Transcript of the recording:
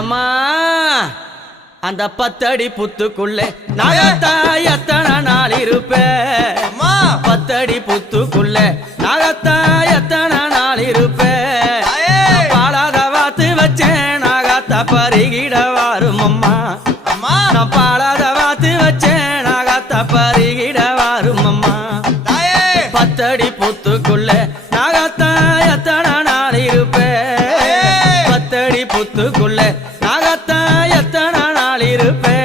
எம்மா அந்த 10 அடி புத்துக்குள்ளே நாகத்தா எத்தனை நாள் இருப்பேன் 10 அடி புத்துக்குள்ளே நாகத்தா எத்தனை நாள் இருப்பேன் பாலாத வாத்து வச்சேன் நாகத்தா பருகிட வாரும் அம்மா நான் பாலாத வாத்து வச்சேன் நாகத்தா பருகிட வாரும் அம்மா 10 அடி புத்துக்குள்ளே நாகத்தா எத்தனை நாள் இருப்பேன் 10 அடி புத்துக்குள்ளே நாகத்தா எத்தனை நாள் இருப்பேன்